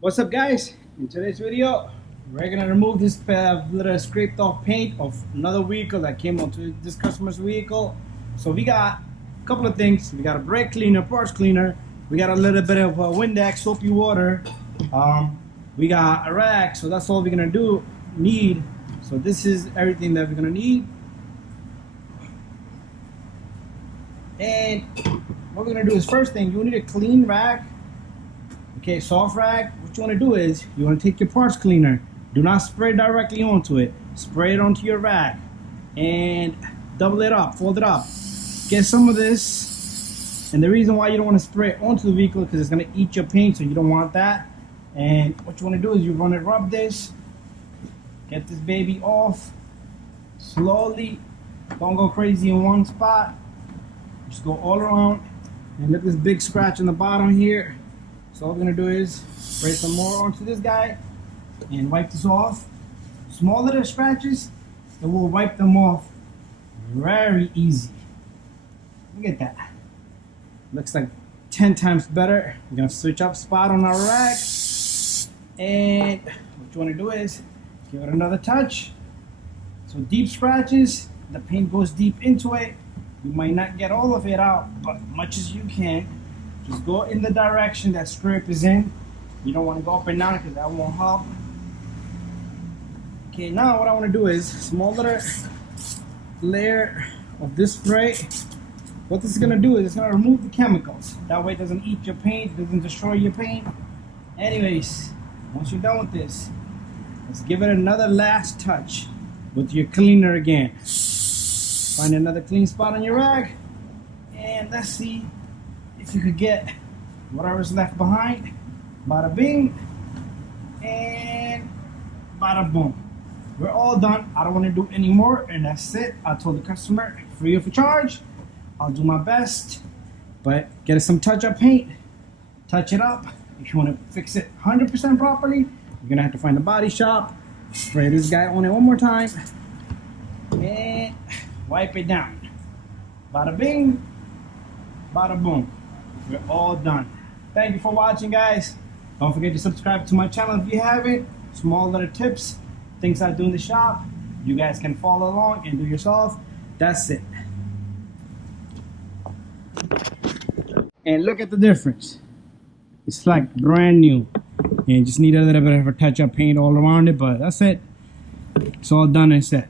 What's up, guys? In today's video we're gonna remove this little scraped off paint of another vehicle that came onto this customer's vehicle. So we got a couple of things. We got a brake cleaner, parts cleaner, we got a little bit of Windex soapy water, we got a rag. So that's all we're gonna need. So this is everything that we're gonna need. And what we're gonna do is, first thing, you need a clean rag. Okay, soft rag. What you want to do is you want to take your parts cleaner. Do not spray directly onto it. Spray it onto your rag and double it up, fold it up. Get some of this. And the reason why you don't want to spray it onto the vehicle because it's going to eat your paint, so you don't want that. And what you want to do is you want to rub this. Get this baby off slowly. Don't go crazy in one spot. Just go all around. And look at this big scratch in the bottom here. So all we're gonna do is spray some more onto this guy and wipe this off. Small little scratches, and we'll wipe them off very easy. Look at that. Looks like 10 times better. We're gonna switch up spot on our rag. And what you wanna do is give it another touch. So deep scratches, the paint goes deep into it. You might not get all of it out, but much as you can. Just go in the direction that scrape is in. You don't want to go up and down because that won't help. Okay, now what I want to do is small little layer of this spray. What this is going to do is it's going to remove the chemicals. That way it doesn't eat your paint, doesn't destroy your paint. Anyways, once you're done with this, let's give it another last touch with your cleaner again. Find another clean spot on your rag, and let's see if you could get whatever's left behind. Bada bing and bada boom. We're all done. I don't want to do any more, and that's it. I told the customer free of charge. I'll do my best, but get us some touch-up paint, touch it up. If you want to fix it 100% properly, you're gonna have to find a body shop, spray this guy on it one more time, and wipe it down. Bada bing, bada boom. We're all done. Thank you for watching, guys. Don't forget to subscribe to my channel if you haven't. Small little tips, things I do in the shop. You guys can follow along and do yourself. That's it. And look at the difference. It's like brand new. And just need a little bit of a touch-up paint all around it, but that's it. It's all done and set.